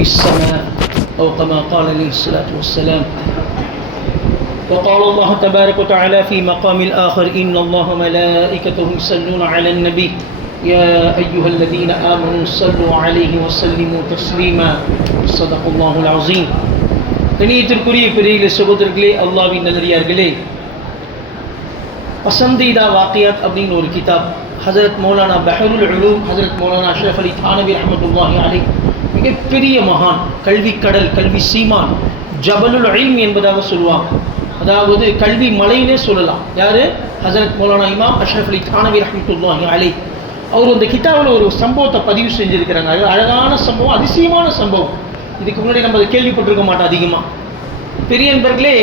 في السماء أو كما قال عليه الصلاة والسلام. وقال الله تبارك وتعالى في مقام الآخر إن الله وملائكته يصلون على النبي يا أيها الذين آمنوا صلوا عليه وسلموا تسليما صدق الله العظيم. கணியத்திற்குரிய பெரிய சகோதரர்களே, அல்லாஹ்வின் நல்லடியார்களே, பசந்தீதா வாக்கியாத் அப்படின்னு ஒரு கிதாப் ஹஜரத் மௌலானா பஹருல் உலூம் ஹஜரத் மௌலானா அஷ்ரஃப் அலி தானவி ரஹ்மத்துல்லாஹி அலைஹி மிகப்பெரிய மகான், கல்வி கடல், கல்வி சீமான், ஜபலுல் இல்ம் என்பதாக சொல்லுவாங்க. அதாவது கல்வி மலைன்னே சொல்லலாம். யார்? ஹஜரத் மௌலானா இமாம் அஷ்ரஃப் அலி தானவி ரஹ்மத்துல்லாஹி அலைஹி. அவர் அந்த கிதாபில் ஒரு சம்பவத்தை பதிவு செஞ்சுருக்கிறாங்க. அது அழகான சம்பவம், அதிசயமான சம்பவம். இதுக்கு முன்னாடி நம்ம அதை கேள்விப்பட்டிருக்க மாட்டோம் அதிகமாக. பெரிய நண்பர்களே,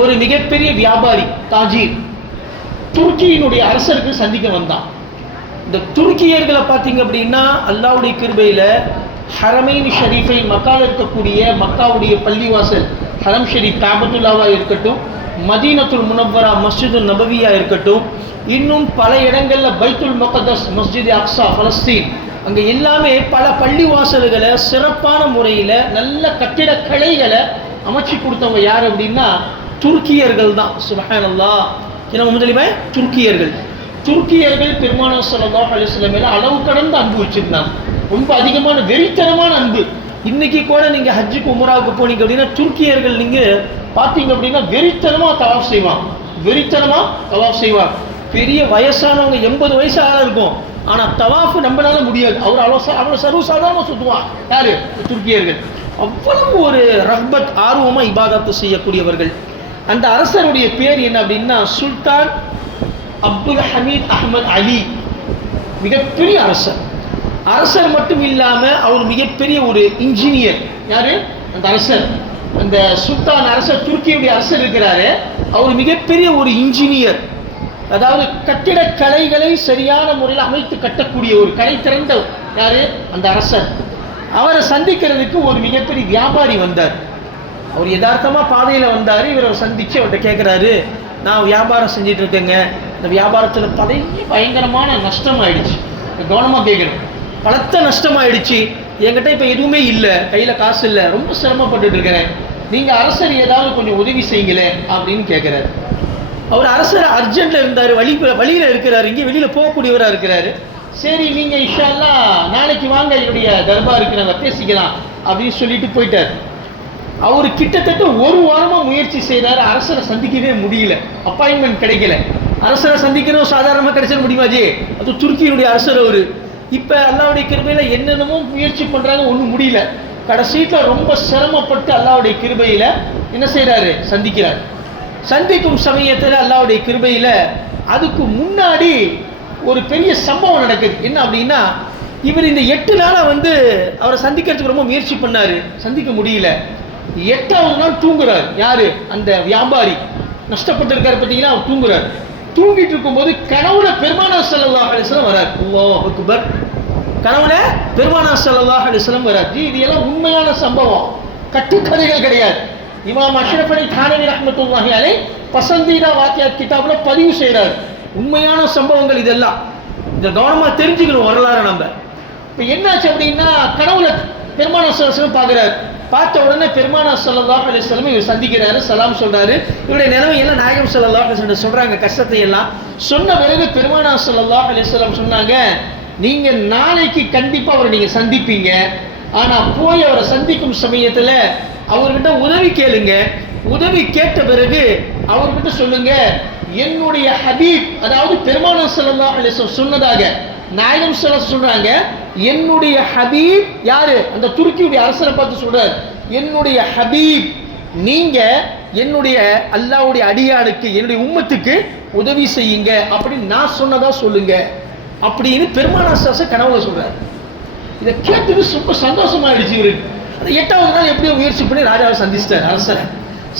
ஒரு மிகப்பெரிய வியாபாரி தாஜீர் துருக்கியினுடைய அரசருக்கு சந்திக்க வந்தான். இந்த துருக்கியர்களை பார்த்தீங்க அப்படின்னா அல்லாஹ்வுடைய கிருபையில் ஹரமைன் ஷரீஃபை மக்காவில் இருக்கக்கூடிய மக்காவுடைய பள்ளிவாசல் ஹரம் ஷரீஃப் காபத்துல்லாவாக இருக்கட்டும், மதீனத்துல் முனவ்வரா மஸ்ஜிதுல் நபவியா இருக்கட்டும், இன்னும் பல இடங்களில் பைத்துல் முகத்தஸ் மஸ்ஜித் அக்ஸா பலஸ்தீன், அங்கே எல்லாமே பல பள்ளிவாசல்களை சிறப்பான முறையில் நல்ல கட்டிடக்கலைகளை அமைச்சு கொடுத்தவங்க யார் அப்படின்னா துருக்கியர்கள் தான். சுப்ஹானல்லாஹ். ஏன்னா முதலில் துருக்கியர்கள் பெருமானார் ஸல்லல்லாஹு அலைஹி வஸல்லம் மேல அளவு கடந்த அன்பு வச்சிருந்தாங்க. ரொம்ப அதிகமான வெறித்தனமான அன்பு. இன்னைக்கு கூட நீங்க ஹஜ்ஜுக்கு உம்ராவுக்கு போனீங்க அப்படின்னா துருக்கியர்கள் நீங்க பார்த்தீங்க அப்படின்னா வெறித்தனமா தவாஃப் செய்வாங்க. பெரிய வயசானவங்க 80 வயசு ஆளா இருக்கும், ஆனா தவாஃப் நம்மளால முடியாது. அவ்வளோ சர்வசாதாரணமா சுத்துவான். யாரு? துருக்கியர்கள். அவ்வளவு ஒரு ரஹ்பத், ஆர்வமா இபாதத்து செய்யக்கூடியவர்கள். அந்த அரசருடைய பேர் என்ன அப்படின்னா சுல்தான் அப்துல் ஹமீத் அஹ்மத் அலி. மிகப்பெரிய அரசர் மட்டும் இல்லாம அவர் மிகப்பெரிய ஒரு இன்ஜினியர். யாரு? அந்த அரசர், அந்த சுல்தான் அரசர், துருக்கியுடைய அரசர் இருக்கிறாரு, அவர் மிகப்பெரிய ஒரு இன்ஜினியர். அதாவது கட்டிடக்கலைகளை சரியான முறையில் அமைத்து கட்டக்கூடிய ஒரு கலை திறந்த யாரு? அந்த அரசர். அவரை சந்திக்கிறதுக்கு ஒரு மிகப்பெரிய வியாபாரி வந்தார். அவர் யதார்த்தமா பாதையில வந்தார். இவரை சந்திச்சு அவர்கிட்ட கேட்கிறாரு, நான் வியாபாரம் செஞ்சுட்டு இருக்கேங்க, இந்த வியாபாரத்துல பயங்கரமான நஷ்டம் ஆயிடுச்சு, கவனமா கேட்கணும், பலத்த நஷ்டம் ஆயிடுச்சு, என்கிட்ட இப்ப எதுவுமே இல்லை, கையில காசு இல்லை, ரொம்ப சிரமப்பட்டு இருக்கிறேன், நீங்க அரசர் ஏதாவது கொஞ்சம் உதவி செய்யுங்களேன் அப்படின்னு கேட்கிறாரு. அவர் அரசர் அர்ஜென்ட்ல இருந்தாரு, வழியில இருக்கிறாரு, இங்கே வெளியில போகக்கூடியவரா இருக்கிறாரு. சரி, நீங்க இன்ஷா அல்லாஹ் நாளைக்கு வாங்க, என்னுடைய தர்பாருக்கு நாங்கள் பேசிக்கலாம் அப்படின்னு சொல்லிட்டு போயிட்டார். அவர் கிட்டத்தட்ட ஒரு வாரமா முயற்சி செய்யறாரு, அரசரை சந்திக்கவே முடியல, அப்பாயின்மெண்ட் கிடைக்கல. அரசரை சந்திக்கணும் சாதாரணமாக கிடைச்சிட முடியுமாஜி? அது துருக்கியினுடைய அரசர் அவரு. இப்ப அல்லாஹ்வுடைய கிருபையில என்னென்னமோ முயற்சி பண்றாங்க, ஒன்றும் முடியல. கடைசியில ரொம்ப சிரமப்பட்டு அல்லாஹ்வுடைய கிருபையில என்ன செய்யறாரு? சந்திக்கிறார். சந்திக்கும் சமயத்தில் அல்லாஹ்வுடைய கிருபையில அதுக்கு முன்னாடி ஒரு பெரிய சம்பவம் நடக்குது. என்ன அப்படின்னா, இவர் இந்த 8 நாளா அவரை சந்திக்கிறதுக்கு ரொம்ப முயற்சி பண்ணாரு, சந்திக்க முடியல. 8வது நாள் தூங்குறாரு. யாரு? அந்த வியாபாரி. நஷ்டப்பட்டு இருக்காரு பார்த்தீங்கன்னா, அவர் தூங்குறாரு. தூங்கிட்டு இருக்கும்போது கனவுல பெருமானார் ஸல்லல்லாஹு அலைஹி வஸல்லம் வரார். அல்லாஹ் அக்பர். கனவுல பெருமானார் ஸல்லல்லாஹு அலைஹி வஸல்லம் வரார். இது எல்லாம் உண்மையான சம்பவம், கட்டுக்கதைகள் கிடையாது. இமாம் அஷ்ரஃப் அலி தானவி ரஹ்மத்துல்லாஹி அலைஹி பசந்தீதா வாக்கியாத் கிதாப்ல பதிவு செய்கிறார். உண்மையான சம்பவங்கள் இதெல்லாம். இதை கவனமா தெரிஞ்சுக்கணும் வரலாறு. நம்ம இப்போ என்னாச்சு அப்படின்னா, கனவுல பெருமானார் ஸல்லல்லாஹு அலைஹி வஸல்லம் பார்க்குறாரு. பார்த்த உடனே பெருமானார் ஸல்லல்லாஹு அலைஹி வஸல்லம் இவர் சந்திக்கிறாரு, சலாம் சொல்றாரு. இவருடைய நிலைமையெல்லாம் நாயகம் ஸல்லல்லாஹு அலைஹி வஸல்லம் சொல்றாங்க, கஷ்டத்தை எல்லாம் சொன்ன பிறகு பெருமானார் ஸல்லல்லாஹு அலைஹி வஸல்லம் சொன்னாங்க, நீங்க நாளைக்கு கண்டிப்பா அவரை நீங்க சந்திப்பீங்க, ஆனா போய் அவரை சந்திக்கும் சமயத்துல அவர்கிட்ட உதவி கேளுங்க. உதவி கேட்ட பிறகு அவர்கிட்ட சொல்லுங்க, என்னுடைய ஹபீப், அதாவது பெருமானார் ஸல்லல்லாஹு அலைஹி வஸல்லம் சொன்னதாக நாயகம் ஸல்லல்லாஹு சொல்றாங்க, என்னுடைய ஹபீப் யாரு? அந்த துருக்கியுடைய அரசரை பார்த்து சொல்றார், என்னுடைய ஹபீப், நீங்க என்னுடைய அல்லாஹ்வுடைய அடியானுக்கு, என்னுடைய உம்மத்துக்கு உதவி செய்யுங்க அப்படின்னு நான் சொன்னதா சொல்லுங்க அப்படின்னு பெருமானார் ஸல்லல்லாஹு கனவுல சொல்றாரு. இதை கேட்டது ரொம்ப சந்தோஷமாயிடுச்சு இவருக்கு. அந்த 8வது நாள் எப்படியோ முயற்சி பண்ணி ராஜாவை சந்திச்சிட்டார். அரசரை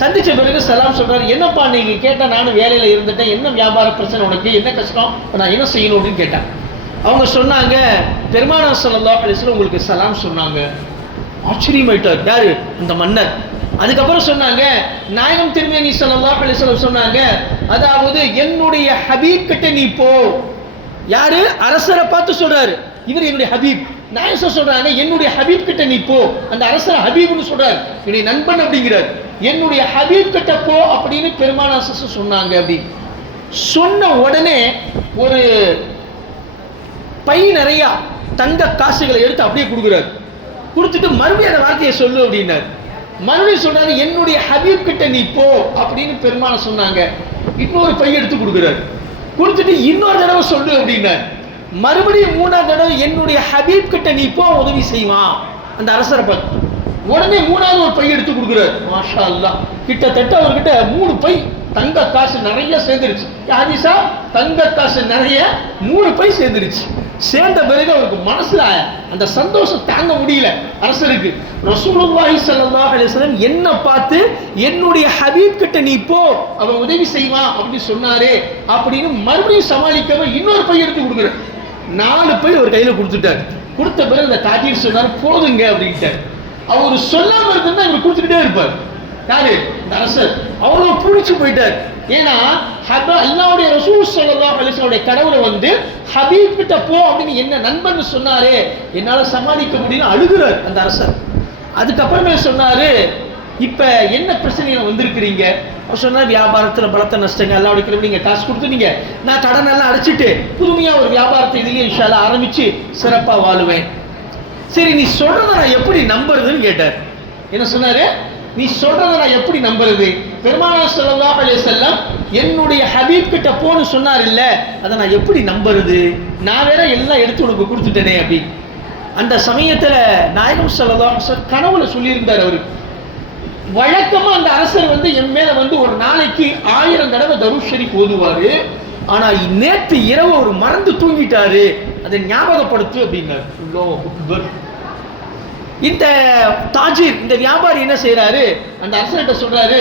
சந்திச்ச பிறகு சலாம் சொல்றாரு, என்னப்பா நீங்க கேட்டா, நானும் வேலையில இருந்துட்டேன், என்ன வியாபார பிரச்சனை உனக்கு, என்ன கஷ்டம், நான் என்ன செய்யணும் அப்படின்னு கேட்டான். அவங்க சொன்னாங்க, பெருமானார் ஸல்லல்லாஹு அலைஹி வஸல்லம் உங்களுக்கு சலாம் சொன்னாங்க. ஆச்சரியமாயிட்டார் யாரு? அந்த மன்னர். அதுக்கப்புறம் சொன்னாங்க, நாயகம் திருமேனி ஸல்லல்லாஹு அலைஹி வஸல்லம் சொன்னாங்க, அதாவது என்னுடைய ஹபீப் கிட்ட நீ போ. யாரு? அரசரை பார்த்து சொல்றாரு, இவர் என்னுடைய ஹபீப், நாயசா சொல்றாங்க, என்னுடைய ஹபீப் கிட்ட நீ போ. அந்த அரசர் ஹபீப்னு சொல்றாரு, என்னுடைய நண்பன் அப்படிங்கிறார். என்னுடைய ஹபீப் கிட்ட போ அப்படின்னு பெருமானார் சொன்னாங்க. அப்படி சொன்ன உடனே ஒரு பை நிறைய தங்க காசுகளை எடுத்து அப்படியே கொடுக்குறாரு. கொடுத்துட்டு மறுபடியும் அந்த வார்த்தையை சொல்லு அப்படின்னாரு. மறுபடியும் சொல்றாரு, என்னுடைய ஹபீப் கிட்ட நீ போ அப்படின்னு பெருமானார் சொன்னாங்க. இன்னொரு பை எடுத்து கொடுக்குறாரு. கொடுத்துட்டு இன்னொரு தடவை சொல்லு அப்படின்னாரு. மறுபடியும் மூணாவது தடவை என்னுடைய ஹபீப் கிட்ட நீ போ, உதவி செய்வான் அந்த அரசரை பார்த்து. உடனே மூணாவது ஒரு பை எடுத்து கொடுக்குறாரு. மாஷா அல்லாஹ், கிட்டத்தட்ட அவர்கிட்ட 3 பை தங்க காசு நிறைய சேர்ந்துருச்சு. ஹதீஸா, தங்க காசு நிறைய 3 பை சேர்ந்துருச்சு. சேர்ந்த பிறகு அவருக்கு மனசுல அந்த சந்தோஷம் தாங்க முடியல அரசருக்கு. ரசூலுல்லாஹி ஸல்லல்லாஹு அலைஹி வஸல்லம் என்ன பார்த்து என்னுடைய ஹபீப் கிட்ட நீ போ, அவன் உதவி செய்வான் அப்படி சொன்னாரே அப்படின்னு மறுபடியும் சமாளிக்காம இன்னொரு பை எடுத்து கொடுக்குறாரு. 4 பை ஒரு கையில கொடுத்துட்டாரு. கொடுத்த பிறகு அந்த தாக்கீர் சொன்னார், போதுங்க அப்படின்ட்டார். அவர் சொல்லாம இருந்தா இவர் கொடுத்துக்கிட்டே இருப்பார். யாரு? இந்த அரசர். அவ்வளவு புடிச்சு போயிட்டார். ஏன்னா அல்லாஹ்வுடைய ரசூல் ஸல்லல்லாஹு அலைஹி வஸல்லம் கடவுளை வந்து ஹபீப் கிட்ட போ அப்படின்னு என்ன நண்பன் சொன்னாரே, என்னால சமாளிக்க முடியல, அழுகுறார் அந்த அரசர். அதுக்கப்புறமே சொன்னாரு, இப்ப என்ன பிரச்சனையில வந்திருக்கிறீங்க? அவர் சொன்னார், வியாபாரத்துல பலத்த நஷ்டங்க, அல்லாஹ்வுடைய கிருபையில நீங்க காசு கொடுத்துட்டீங்க, நான் கடன் எல்லாம் அடைச்சிட்டு புதுமையா ஒரு வியாபாரத்தை இதுலயே இன்ஷா அல்லாஹ் ஆரம்பிச்சு சிறப்பா வாழுவேன். சரி, நீ சொல்றத நான் எப்படி நம்புறதுன்னு கேட்டார். என்ன சொன்னாரு? நீ சொல்றத நான் எப்படி நம்புறது? பெருமானார் ஸல்லல்லாஹு அலைஹி வஸல்லம் என்னுடைய ஹபீப் கிட்ட போன்னு சொன்னார் இல்ல, அதை நான் எப்படி நம்புறது? நான் வேற எல்லாம் எடுத்து உனக்கு கொடுத்துட்டேனே அப்படி. அந்த சமயத்துல நாயகம் ஸல்லல்லாஹு அலைஹி வஸல்லம் கனவுல சொல்லியிருந்தார். அவரு வழக்கமா அந்த அரசர் வந்து என் மேல வந்து ஒரு நாளைக்கு 1000 தடவை தரூத் ஷரீஃப் ஓதுவாரு. ஆனா நேற்று இரவு ஒரு மறந்து தூங்கிட்டாரு, அதை ஞாபகப்படுத்து அப்படின்னாரு. அல்லாஹ் அக்பர். இந்த தாஜிர், இந்த வியாபாரி என்ன செய்யறாரு? அந்த அரசர்கிட்ட சொல்றாரு,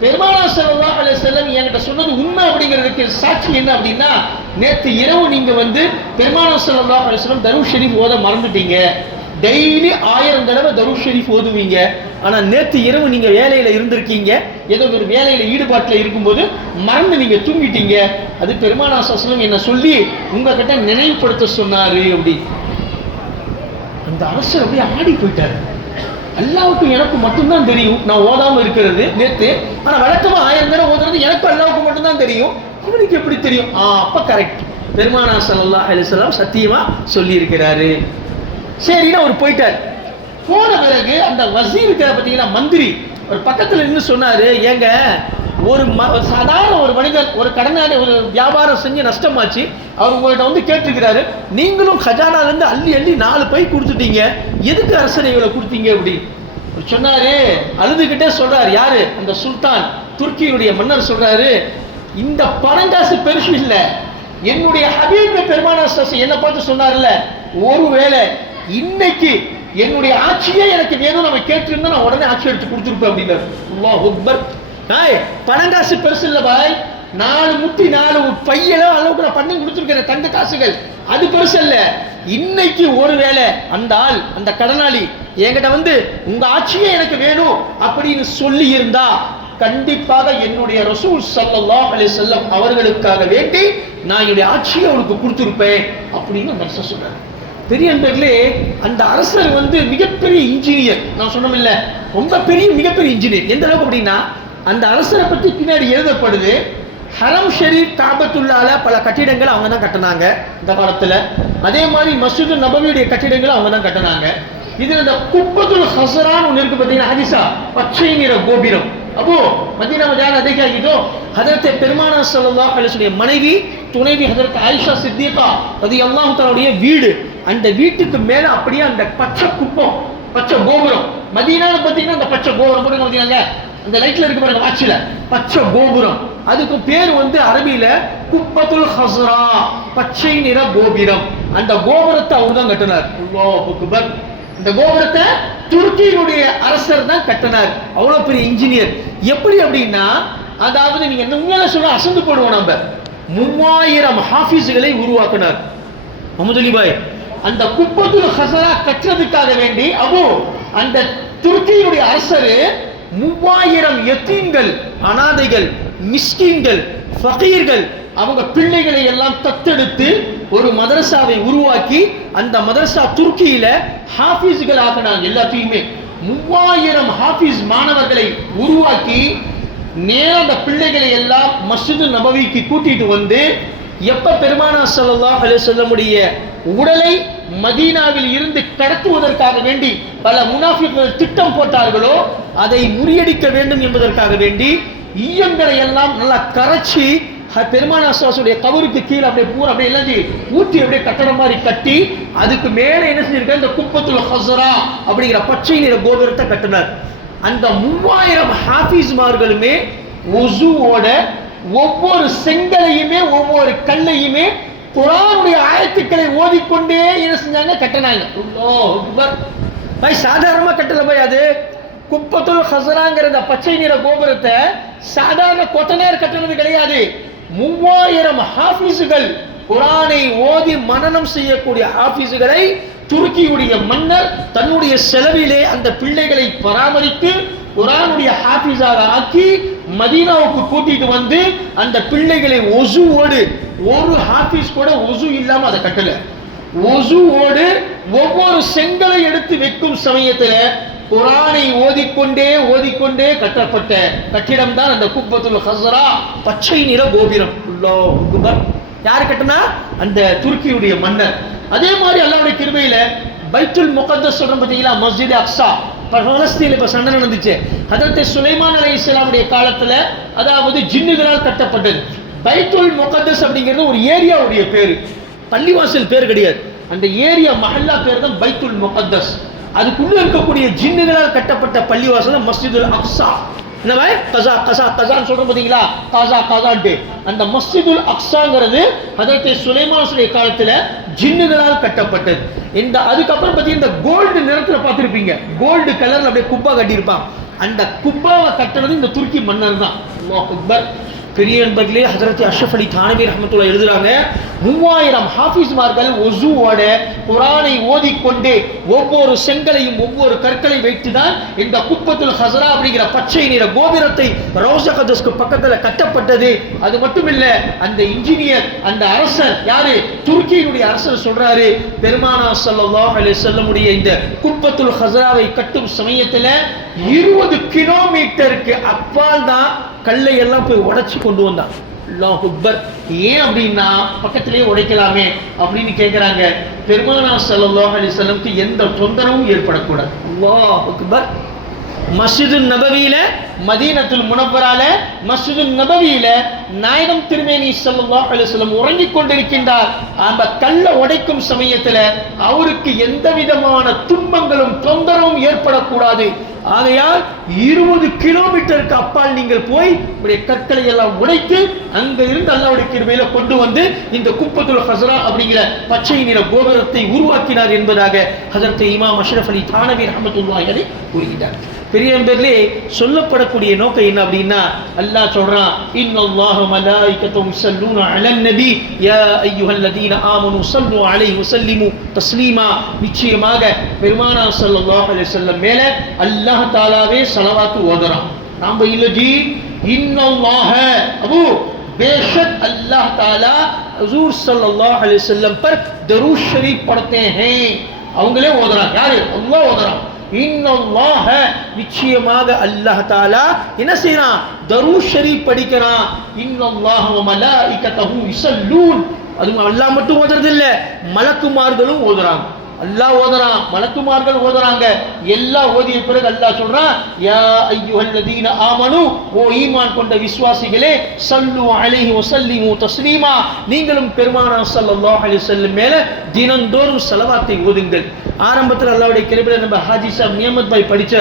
பெருமானார் ஸல்லல்லாஹு அலைஹி வஸல்லம் என்கிட்ட சொன்னது உண்மை அப்படிங்கிறதுக்கு சாட்சி என்ன அப்படின்னா, நேற்று இரவு நீங்க வந்து பெருமானார் ஸல்லல்லாஹு அலைஹி வஸல்லம் தரூத் ஷரீஃப் ஓத மறந்துட்டீங்க. டெய்லி 1000 தடவை தரூத் ஷரீஃப் ஓதுவீங்க. ஆனா நேற்று இரவு நீங்க வேலையில இருந்திருக்கீங்க, ஏதோ ஒரு வேலையில ஈடுபாட்டில் இருக்கும்போது மறந்து நீங்க தூங்கிட்டீங்க. அது பெருமானார் ஸல்லல்லாஹு அலைஹி வஸல்லம் என்ன சொல்லி உங்ககிட்ட நினைவுபடுத்த சொன்னாரு அப்படி. அந்த அரசர் அப்படியே ஆடி போயிட்டாரு. அல்லாஹ்வுக்கும் எனக்கும் மட்டும்தான் தெரியும் நான் ஓதாம இருக்கிறது நேத்து. ஆனா வழக்கமா 1000 தடவை ஓதுறது எனக்கும் அல்லாஹ்வுக்கும் மட்டும்தான் தெரியும், அவனுக்கு எப்படி தெரியும்? அப்ப கரெக்ட், பெருமானார் ஸல்லல்லாஹு அலைஹி வஸல்லம் சத்தியமா சொல்லி இருக்கிறாரு. சரின்னு அவர் போயிட்டார். போன பிறகு அந்த வசீருக்கு பார்த்தீங்கன்னா மந்திரி ஒரு பக்கத்துல நின்று சொன்னாரு, ஏங்க ஒரு சாதாரண ஒரு மனிதர் ஒரு கடனாளி ஒரு வியாபாரம் செஞ்சு நஷ்டமாச்சு, அவர் உங்கள்கிட்ட வந்து கேட்டிருக்கிறாரு, நீங்களும் கஜானால இருந்து அள்ளி அள்ளி 4 பை கொடுத்துட்டீங்க, எதுக்கு அரசரை இவ்வளவு கொடுத்தீங்க அப்படி சொன்னாரு. அழுதுகிட்டே சொல்றாரு. யாரு? அந்த சுல்தான், துர்க்கியுடைய மன்னர் சொல்றாரு, இந்த பணங்காசு பெருசு இல்ல, என்னுடைய ஹபீப் பெருமானார் என்ன பார்த்து சொன்னார்ல, ஒருவேளை இன்னைக்கு என்னுடைய ஆட்சியே எனக்கு வேணும் நம்ம கேட்டிருந்தா நான் உடனே ஆட்சி எடுத்து கொடுத்துருப்பேன் அப்படின்னாரு. அல்லாஹ் அக்பர். பணங்காசு பெருசு இல்ல பாய், 4 முட்டி 4 பையில அளவுக்கு நான் பண்ணி கொடுத்துருக்கிறேன் தங்க காசுகள், அது பெருசு இல்ல. இன்னைக்கு ஒருவேளை அந்த ஆள் அந்த கடனாளி என்கிட்ட வந்து உங்க ஆட்சியே எனக்கு வேணும் அப்படின்னு சொல்லி இருந்தா கண்டிப்பாக என்னுடைய ரசூல் ஸல்லல்லாஹு அலைஹி வஸல்லம் அவர்களுக்காக வேண்டி நான் என்னுடைய ஆட்சியை அவருக்கு கொடுத்துருப்பேன் அப்படின்னு அந்த அரசர் சொல்றாரு. பெரிய அன்பர்களே, அந்த அரசர் வந்து மிகப்பெரிய இன்ஜினியர். நான் சொன்னோம்ல, ரொம்ப பெரிய மிகப்பெரிய இன்ஜினியர். எந்த அளவுக்கு அப்படின்னா, அந்த அரசரை பற்றி பின்னாடி எழுதப்படுது, ஹரம் ஷரீப் காபத்துல்லால பல கட்டிடங்கள் அவங்க தான் கட்டினாங்க இந்த காலத்துல. அதே மாதிரி மஸ்ஜிது நபவியுடைய கட்டிடங்கள் அவங்க தான் கட்டினாங்க. இதுல இந்த குப்பத்துல் ஹஸரான் ஒன்று இருக்கு பார்த்தீங்கன்னா, ஹதீஸா, பச்சை நிற கோபுரம். அப்போ மதீனா மஜான தேக்கிதோ ஹதரத் பெருமானார் ஸல்லல்லாஹு அலைஹி வஸல்லம் மனைவி துணைவி ஹதரத் ஆயிஷா சித்திகா ரலியல்லாஹு தஆலாவுடைய வீடு. அந்த வீட்டுக்கு மேல அப்படியே அந்த பச்சை குப்பம், பச்சை கோபுரம். மதீனால பார்த்தீங்கன்னா அந்த பச்சை கோபுரம் போட்டு பார்த்தீங்கன்னா அந்த லைட்ல இருக்கு பாருங்க வாட்சில, பச்சை கோபுரம். அதுக்கு பேர் வந்து அரபியில குப்பத்துல் ஹஸரா, பச்சை நிற கோபுரம். அந்த கோபுரத்தை அவர் தான் கட்டினார். அல்லாஹ் அக்பர். இந்த கோபுரத்தை துருக்கியினுடைய அரசர் தான் கட்டினார். அவ்வளவு பெரிய இன்ஜினியர். எப்படி அப்படின்னா, அதாவது நீங்க உண்மையில சொல்ல அசந்து போடுவோம், நம்ம 3000 ஹாஃபிஸ்களை உருவாக்கினார் முஹம்மது அலி பாய். அந்த குப்பத்துல் ஹஸரா கட்டுறதுக்காக வேண்டி அந்த துருக்கியினுடைய அரசர் 3000 யத்தீம்கள், அனாதைகள், மிஸ்கீன்கள், ஃபகீர்கள், அவங்க பிள்ளைகளை எல்லாம் தத்தெடுத்து ஒரு மதரசாவை உருவாக்கி அந்த மதரசா துருக்கியில ஹாஃபிஸ்கள் ஆக்கினாங்க. எல்லாத்தையுமே 3000 ஹாஃபிஸ் மாணவர்களை உருவாக்கி நேர அந்த பிள்ளைகளை எல்லாம் மஸ்ஜிது நபவிக்கு கூட்டிட்டு வந்து, எப்ப பெருமானார் ஸல்லல்லாஹு அலைஹி வஸல்லமுடைய உடலை மதீனாவில் இருந்து கடத்துவதற்காக வேண்டி பல முனாஃபிக்குகள் திட்டம் போட்டார்களோ அதை முறியடிக்க வேண்டும் என்பதற்காக வேண்டி ஈயங்களை எல்லாம் நல்லா கரைச்சி பெருமானார் ஸல்லல்லாஹு கபருக்கு கீழே அப்படியே பூரா அப்படியே எல்லாம் ஊற்றி அப்படியே கட்டடம் மாதிரி கட்டி அதுக்கு மேலே என்ன செஞ்சிருக்க இந்த குப்பத்துல் ஹஸ்ரா அப்படிங்கிற பச்சை நிற கோபுரத்தை கட்டினார். அந்த 3000 ஹாஃபிஸ்மார்களுமே ஒசுவோட ஒவ்வொரு செங்கலையுமே ஒவ்வொரு கல்லையுமே குர்ஆனுடைய ஆயத்துக்களை ஓதிக்கொண்டே என்ன செஞ்சாங்க, கட்டினாங்க. அல்லாஹ் அக்பர். பாய் சாதாரணமா கட்டல பாய், அது குப்பத்துல் ஹஸ்ராங்கிற பச்சை நிற கோபுரத்தை சாதாரண கொத்தனார் கட்டினது கிடையாது. 3000 ஹாஃபிஸ்கள் குர்ஆனை ஓதி மனனம் செய்யக்கூடிய ஹாஃபிஸ்களை துருக்கியுடைய மன்னர் தன்னுடைய செலவிலே அந்த பிள்ளைகளை பராமரித்து குர்ஆனுடைய ஹாஃபிஸாக ஆக்கி மதீனாவுக்கு கூட்டிட்டு வந்து அந்த பிள்ளைகளை ஒசுவோடு, ஒரு ஹாஃபிஸ் கூட ஒசு இல்லாம அதை கட்டல, ஒசுவோடு ஒவ்வொரு செங்கலை எடுத்து வைக்கும் சமயத்தில் குர்ஆனை ஓதிக்கொண்டே கட்டப்பட்ட கட்டிடம் தான் அந்த குப்பத்துல் ஹஸ்ரா பச்சை நிற கோபுரம். அல்லாஹ் அக்பர். யார் கட்டினா? அந்த துருக்கியுடைய மன்னர். அதே மாதிரி அல்லாஹ்வுடைய கிருபையில பைத்துல் முகத்தஸ் சொல்றோம் பார்த்தீங்களா, மஸ்ஜித் அக்ஸா பலஸ்தீனில் இப்போ சண்டை நடந்துச்சு. ஹதரத் சுலைமான் அலைஹிஸ்ஸலாமுடைய காலத்துல அதாவது ஜின்னுகளால் கட்டப்பட்டது. பைத்துல் முகத்தஸ் அப்படிங்கிறது ஒரு ஏரியாவுடைய பேரு, பள்ளிவாசல் பேர் கிடையாது. அந்த ஏரியா மஹல்லா பேர் தான் பைத்துல் முகத்தஸ். அதுக்குள்ள இருக்கக்கூடிய ஜின்னுகளால் கட்டப்பட்ட பள்ளிவாசல் மஸ்ஜிதுல் அக்ஸா. என்னவா கஸா கஸா கஸான்னு சொல்றோம் பார்த்தீங்களா, காசா காசான்ட்டு அந்த மஸ்ஜிதுல் அக்ஸாங்கிறது ஹதரத் சுலைமானுடைய காலத்துல ஜின்னுகளால் கட்டப்பட்டது. இந்த அதுக்கப்புறம் பார்த்தீங்கன்னா இந்த கோல்டு நிறத்தில் பார்த்துருப்பீங்க, கோல்டு கலர்ல அப்படியே குப்பா கட்டியிருப்பான். அந்த குப்பாவை கட்டினது இந்த துருக்கி மன்னர் தான். அல்லாஹ் அக்பர். பெரிய என்பதிலே ஹஜரத் அஷ்ரஃப் அலி தானவி ரஹ்மத்துல்லாஹி எழுதுறாங்க, 3000 ஹாஃபிஸ்மார்கள் ஒசுவோட குர்ஆனை ஓதிக்கொண்டே ஒவ்வொரு செங்கலையும் ஒவ்வொரு கற்களை வைத்துதான் இந்த குப்பத்துல் ஹஸ்ரா அப்படிங்கிற பச்சை நிற கோபுரத்தை ரௌஸா கதஸ்க்கு பக்கத்தில் கட்டப்பட்டது. அது மட்டும் இல்ல, அந்த இன்ஜினியர், அந்த அரசர் யாரு, துருக்கியினுடைய அரசர் சொல்றாரு, பெருமானார் ஸல்லல்லாஹு அலைஹி வஸல்லமுடைய இந்த குப்பத்துல் ஹஸ்ராவை கட்டும் சமயத்தில் 20 கிலோமீட்டருக்கு அப்பால் தான் கல்லை எல்லாம் போய் உடைச்சு கொண்டு வந்தான். அல்லாஹ் அக்பர். ஏன் அப்படின்னா பக்கத்திலேயே உடைக்கலாமே அப்படின்னு கேட்கிறாங்க. பெருமானார் ஸல்லல்லாஹு அலைஹி வஸல்லம்க்கு எந்த தொந்தரவும் ஏற்படக்கூடாது. அல்லாஹ் அக்பர். மஸ்ஜிது நபவியில, மதீனத்துல் முனவ்வரால மஸ்ஜிது நபவியில நாயகம் திருமேனி ஸல்லல்லாஹு அலைஹி வஸல்லம் உறங்கிக் கொண்டிருக்கின்றார். அந்த கல்லை உடைக்கும் சமயத்தில் அவருக்கு எந்த விதமான துன்பங்களும் தொந்தரவும் ஏற்படக்கூடாது. ஆகையால் 20 கிலோமீட்டருக்கு அப்பால் நீங்கள் போய் இப்படி கற்களை எல்லாம் உடைத்து அங்க இருந்து அல்லாஹ்வுடைய கிருபையில கொண்டு வந்து இந்த குப்பத்துல் ஹஸ்ரா அப்படிங்கிற பச்சை நிற கோபுரத்தை உருவாக்கினார் என்பதாக ஹஜரத் இமாம் அஷ்ரஃப் அலி தானவி ரஹ்மத்துல்லாஹி அலைஹி கூறுகிறார். பெரிய பேர்லே சொல்லப்படக்கூடிய நோக்கம் என்ன அப்படின்னா, அல்லாஹ் சொல்றான், இன்னல்லாஹ மலாயிகத்துஹு யுஸல்லூன அலன் நபி யா அய்யுஹல்லதீன ஆமனு ஸல்லு அலைஹி வஸல்லிமு தஸ்லீமா. நிச்சயமாக பெருமானார் ஸல்லல்லாஹு அலைஹி வஸல்லம் மேல அல்லாஹ் தஆலாவே ஸலவாத் ஓதுறான். நாம இல்ல ஜி, இன்னல்லாஹ அபு बेशक अल्लाह ताला हुजूर सल्लल्लाहु अलैहि वसल्लम पर दरूद शरीफ पढ़ते हैं. அவங்களே ஓதுறாங்க. யாரு? அல்லாஹ் ஓதுறான். இன்னல்லாஹ நிச்சயமாக அல்லாஹ் தஆலா என்ன செய்றான்? தரூத் ஷரீஃப் படிக்கிறான். இன்னல்லாஹ வ மலாயிகத்துஹு யுஸல்லூன். அது அல்லாஹ் மட்டும் ஓதுறது இல்ல, மலக்குமார்களும் ஓதுறாங்க. அல்லாஹ் ஓதுறான், மலக்குமார்கள் ஓதுறாங்க. எல்லாம் ஓதிய பிறகு அல்லாஹ் சொல்றான், யா அய்யுஹல்லதீன ஆமனு, ஓ ஈமான் கொண்ட விசுவாசிகளே, ஸல்லு அலைஹி வஸல்லிமு தஸ்லீமா, நீங்களும் பெருமானார் ஸல்லல்லாஹு அலைஹி வஸல்லம் மேல தினந்தோறும் ஸலவாத்தை ஓதுங்கள். ஆரம்பத்தில் அல்லாஹ்வுடைய கிருபையில நம்ம ஹாஜி சாப் நியமத் பாய் படிச்ச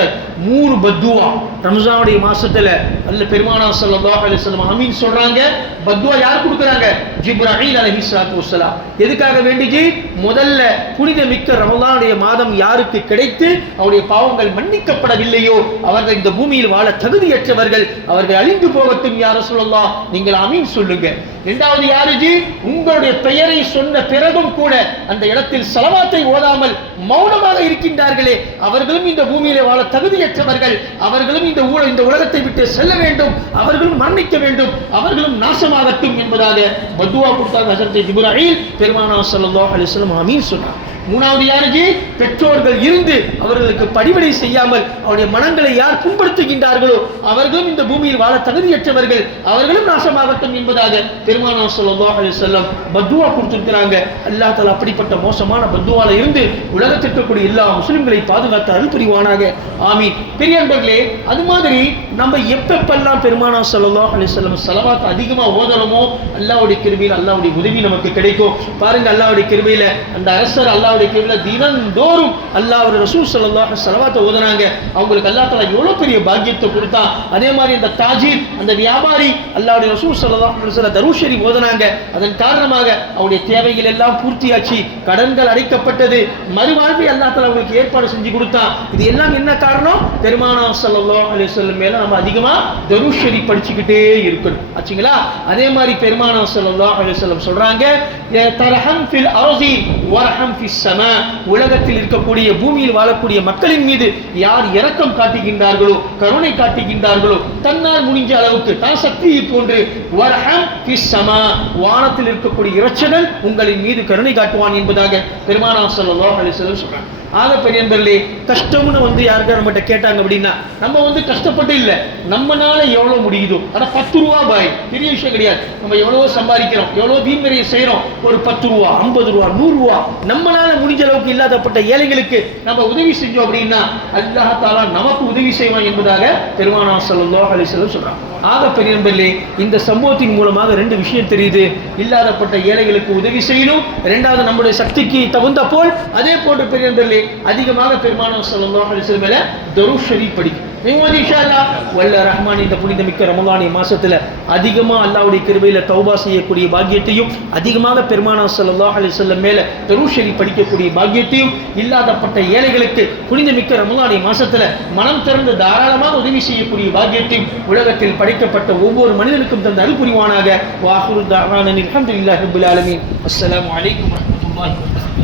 3 பத்துவா ரம்ஜானுடைய மாசத்துல அல்லாஹ் பெருமானார் ஸல்லல்லாஹு அலைஹி வஸல்லம் ஆமீன் சொல்றாங்க. பத்துவா யார் கொடுக்கறாங்க? ஜிப்ராயில் அலைஹிஸ்ஸலாத்து வஸ்ஸலாம். எதுக்காக வேண்டிஜி? முதல்ல புனித மிக்க ரமலானுடைய மாதம் யாருக்கு கிடைத்து அவருடைய பாவங்கள் மன்னிக்கப்படவில்லையோ அவர்கள் இந்த பூமியில் வாழ தகுதியற்றவர்கள், அவர்கள் அழிந்து போகட்டும் யா ரசூலல்லாஹ், நீங்கள் ஆமீன் சொல்லுங்க. இரண்டாவது யாரு ஜி? உங்களுடைய பெயரை சொன்ன பிறகும் கூட அந்த இடத்தில் ஸலவாத்தை ஓதாமல் மௌனமாக இருக்கின்றார்களே, அவர்களும் இந்த பூமியிலே வாழ தகுதியற்றவர்கள், அவர்களும் இந்த உலகத்தை விட்டு செல்ல வேண்டும், அவர்களும் மரணிக்க வேண்டும், அவர்களும் நாசமாகட்டும் என்பதாக பத்துவா கொடுத்தாங்க ஹஜ்ரத் ஜிப்ராயில். பெருமானார் ஸல்லல்லாஹு அலைஹி வஸல்லம் ஆமீன் சொன்னார். மூணாவது யாருக்கு? பெற்றோர்கள் இருந்து அவர்களுக்கு பணிவிடை செய்யாமல் அவருடைய மனங்களை யார் புண்படுத்துகின்றார்களோ அவர்களும் இந்த பூமியில் வாழ தகுதியற்றவர்கள், அவர்களும் நாசமாகட்டும் என்பதாக பெருமானார் ஸல்லல்லாஹு அலைஹி வஸல்லம் பத்துவா கொடுத்திருக்கிறாங்க. அல்லாஹ் தஆலா அப்படிப்பட்ட மோசமான பத்துவால இருந்து உலகத்தில் இருக்கக்கூடிய எல்லா முஸ்லிம்களை பாதுகாத்து அருள் புரிவானாக. ஆமீன். பெரியவர்களே, அது மாதிரி நம்ம எப்பெல்லாம் பெருமானார் ஸல்லல்லாஹு அலைஹி வஸல்லம் ஸலவாத் அதிகமா ஓதணுமோ அல்லாஹ்வுடைய கிருபையில் அல்லாஹ்வுடைய உதவி நமக்கு கிடைக்கும். பாருங்க, அல்லாஹ்வுடைய கிருபையில அந்த அரசர் அல்லாஹ்வுடைய கிருபையில தினந்தோறும் அல்லாஹ்வுடைய ரசூல் ஸல்லல்லாஹு அலைஹி ஸலவாத்தை ஓதுனாங்க. அவங்களுக்கு அல்லாஹ் தஆலா எவ்வளவு பெரிய பாக்கியத்தை கொடுத்தான். அதே மாதிரி அந்த தாஜீர், அந்த வியாபாரி அல்லாஹ்வுடைய ரசூல் ஸல்லல்லாஹு அலைஹி வஸல்லம் தரூத் ஷரீஃப் ஓதுனாங்க. அதன் காரணமாக அவருடைய தேவைகள் எல்லாம் பூர்த்தியாச்சு, கடன்கள் அடைக்கப்பட்டது, மறுவாழ்வை அல்லாஹ் தஆலா அவங்களுக்கு ஏற்பாடு செஞ்சு கொடுத்தான். இது எல்லாம் என்ன காரணம்? பெருமானார் ஸல்லல்லாஹு அலைஹி வஸல்லம் மேல நம்ம அதிகமா தரூத் ஷரீஃப் படிச்சுக்கிட்டே இருக்கணும். ஆச்சுங்களா? அதே மாதிரி பெருமானார் ஸல்லல்லாஹு அலைஹி வஸல்லம் சொல்றாங்க, தர்ஹம் ஃபில் அர்தி வர்ஹம் ஃபிஸ் ஸமா. உலகத்தில் இருக்கக்கூடிய பூமியில் வாழக்கூடிய மக்களின் மீது யார் இரக்கம் காட்டுகின்றார்களோ, கருணை காட்டுகின்றார்களோ, தன்னால் முடிஞ்ச அளவுக்கு தான் சக்தியை போன்று வர்ஹம் ஃபிஸ் ஸமா, வானத்தில் இருக்கக்கூடிய இறைச்சகன் உங்களின் மீது கருணை காட்டுவான் என்பதாக பெருமானார் ஸல்லல்லாஹு அலைஹி வஸல்லம் சொல்றாங்க. ஆக பெரியவர்களே, கஷ்டம்னு யாருக்கா நம்மகிட்ட கேட்டாங்க அப்படின்னா நம்ம கஷ்டப்பட்டு இல்லை, நம்மனால எவ்வளவு முடியுதோ, ஆனா 10 ரூபா பாய் பெரிய விஷயம் கிடையாது. நம்ம எவ்வளவோ சம்பாதிக்கிறோம், எவ்வளவு வீண்வரையை செய்யறோம், ஒரு 10 ரூபா 50 ரூபா 100 ரூபா நம்மனால முடிஞ்ச அளவுக்கு இல்லாதப்பட்ட ஏழைகளுக்கு நம்ம உதவி செஞ்சோம் அப்படின்னா அல்லாஹ் தஆலா நமக்கு உதவி செய்வான் என்பதாக பெருமானார் ஸல்லல்லாஹு அலைஹி வஸல்லம் சொல்றாங்க. ஆக பெரியவர்களே, இந்த சம்பவத்தின் மூலமாக 2 விஷயம் தெரியுது. இல்லாதப்பட்ட ஏழைகளுக்கு உதவி செய்யணும், இரண்டாவது நம்முடைய சக்திக்கு தகுந்த போல் அதே போன்ற பெரியவர்களே அதிகமாக பெருமானார் ஸல்லல்லாஹு அலைஹி வஸல்லம் மேல தரூத் ஷரீஃப் படிக்கும். இன்ஷா அல்லாஹ் வல்ல ரஹ்மான் இந்த புனிதமிக்க ரமலானிய மாசத்துல அதிகமா அல்லாஹ்வுடைய கிருபையில தௌபா செய்யக்கூடிய பாக்கியத்தையும், அதிகமாக பெருமானார் ஸல்லல்லாஹு அலைஹி வஸல்லம் மேல தரூத் ஷரீஃப் படிக்கக்கூடிய பாக்கியத்தையும், இல்லாதப்பட்ட ஏழைகளுக்கு புனிதமிக்க ரமலானிய மாசத்துல மனம் திறந்து தாராளமாக உதவி செய்யக்கூடிய பாக்கியத்தையும் உலகத்தில் படைக்கப்பட்ட ஒவ்வொரு மனிதனுக்கும் தந்த அருள் புரிவானாக. வாஹிரு தஅவானா அல்ஹம்துலில்லாஹி ரப்பில் ஆலமீன். அஸ்ஸலாமு அலைக்கும் வரஹ்மத்துல்லாஹி வபரகாத்துஹு.